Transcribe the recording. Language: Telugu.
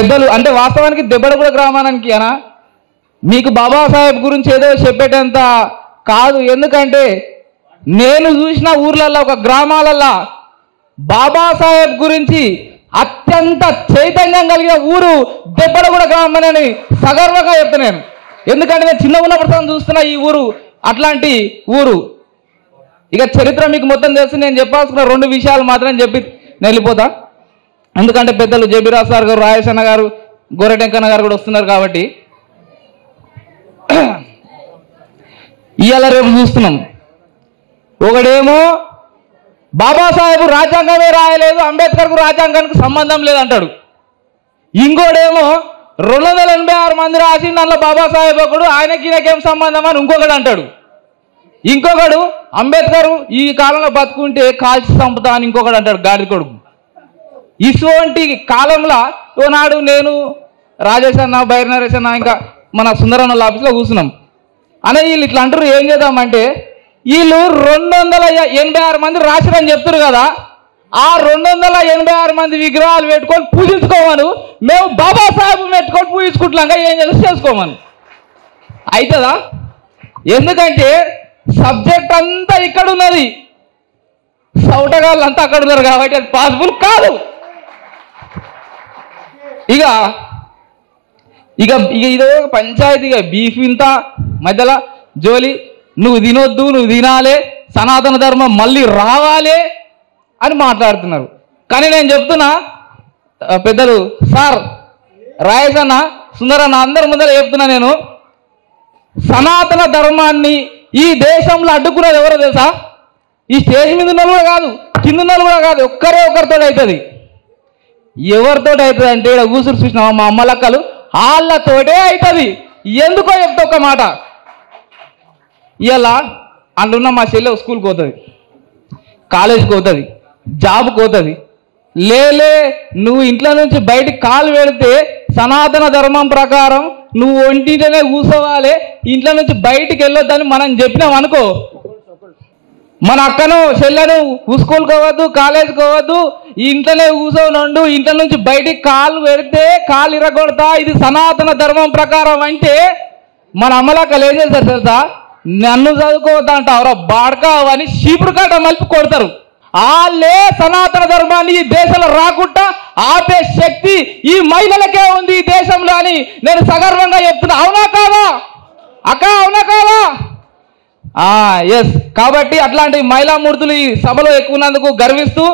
పెద్దలు అంటే వాస్తవానికి దెబ్బడగూడ గ్రామానికి అనా మీకు బాబాసాహెబ్ గురించి ఏదో చెప్పేటంత కాదు. ఎందుకంటే నేను చూసిన ఊర్లల్లో ఒక గ్రామాలల్లో బాబాసాహెబ్ గురించి అత్యంత చైతన్యం కలిగిన ఊరు దెబ్బడగూడ గ్రామం అని సగర్వంగా చెప్తాను నేను. ఎందుకంటే నేను చిన్న ఉన్నప్పుడు చూస్తున్నా ఈ ఊరు అట్లాంటి ఊరు. ఇక చరిత్ర మీకు మొత్తం తెలిసి నేను చెప్పాల్సిన 2 విషయాలు మాత్రం చెప్పి నేను వెళ్ళిపోతా. ఎందుకంటే పెద్దలు జేబీ రావు సార్ గారు, రాజేశన్న గారు, గోరెటెంకన్న గారు కూడా వస్తున్నారు కాబట్టి ఇవాళ రేపు చూస్తున్నాం. ఒకడేమో బాబాసాహెబ్ రాజ్యాంగమే రాయలేదు, అంబేద్కర్కు రాజ్యాంగానికి సంబంధం లేదంటాడు. ఇంకోడేమో 286 మంది రాసి దాంట్లో బాబాసాహెబ్ ఒకడు, ఆయనకి ఈయనకేం సంబంధం అని ఇంకొకడు అంటాడు. ఇంకొకడు అంబేద్కర్ ఈ కాలంలో బతుకుంటే కాల్చి చంపుతా అని ఇంకొకడు అంటాడు, గాడి కొడుకు. ఇటువంటి కాలంలో ఓనాడు నేను రాజేష్ అన్న, బైర్ నరేష్ అన్న, ఇంకా మన సుందరన్న ఆఫీస్లో కూర్చున్నాం. అనే వీళ్ళు ఇట్లా అంటారు, ఏం చేద్దామంటే వీళ్ళు 286 మంది రాసిరని చెప్తారు కదా, ఆ 286 మంది విగ్రహాలు పెట్టుకొని పూజించుకోమను, మేము బాబాసాహెబ్ పెట్టుకొని పూజించుకుంటున్నాక ఏం చేసుకోమను. అవుతుందా? ఎందుకంటే సబ్జెక్ట్ అంతా ఇక్కడ ఉన్నది, సౌటగాళ్ళు అంతా అక్కడ ఉన్నారు కాబట్టి అది పాసిబుల్ కాదు. ఇక ఇక ఇక ఇదో పంచాయతీగా బీఫ్ ఇంత మధ్యలో జోలి, నువ్వు తినొద్దు, నువ్వు తినాలి, సనాతన ధర్మం మళ్ళీ రావాలి అని మాట్లాడుతున్నారు. కానీ నేను చెప్తున్నా పెద్దలు సార్ రాయేష్ అన్న, సుందరన్న అందరి ముందర చెప్తున్నా, నేను సనాతన ధర్మాన్ని ఈ దేశంలో అడ్డుకున్నది ఎవరో తెలుసా? ఈ స్టేజ్ మీద ఉన్న కూడా కాదు, కింద ఉన్న కూడా కాదు, ఒకరితో అవుతుంది. ఎవరితో అవుతుంది అంటే ఇక్కడ కూసురు చూసినావా మా అమ్మలక్కలు, వాళ్ళతోటే అవుతుంది. ఎందుకో చెప్తా ఒక మాట. ఇలా అందున్న మా చెల్లె స్కూల్కి పోతుంది, కాలేజీకి పోతుంది, జాబ్కి పోతుంది. లేలే నువ్వు ఇంట్లో నుంచి బయటికి కాలు పెడితే సనాతన ధర్మం ప్రకారం నువ్వు ఒంటింటనే కూర్చోవాలి, ఇంట్లో నుంచి బయటికి వెళ్ళొద్దని మనం చెప్పినాం అనుకో, మన అక్కను చెల్లెను స్కూల్కి పోవద్దు, కాలేజీకి పోవద్దు, ఇంట్లోనే కూర్చోనుండు, ఇంట్లో నుంచి బయటికి కాలు పెడితే కాలు ఇరగొడతా, ఇది సనాతన ధర్మం ప్రకారం అంటే మన అమ్మలక్కలు ఏం చేస్తారు తెలుసా? నన్ను చదువుకోవద్దా అంటావురా బాడకా అని చీపురు కాట మలిపి కొడతారు. వాళ్ళే సనాతన ధర్మాన్ని ఈ దేశంలో రాకుండా ఆపే శక్తి ఈ మహిళలకే ఉంది ఈ దేశంలో అని నేను సగర్వంగా చెప్తున్నా. అవునా కాదా అక్క? అవునా కాదా? ఎస్. కాబట్టి అట్లాంటి మహిళామూర్తులు ఈ సభలో ఎక్కువ ఉన్నందుకు గర్విస్తూ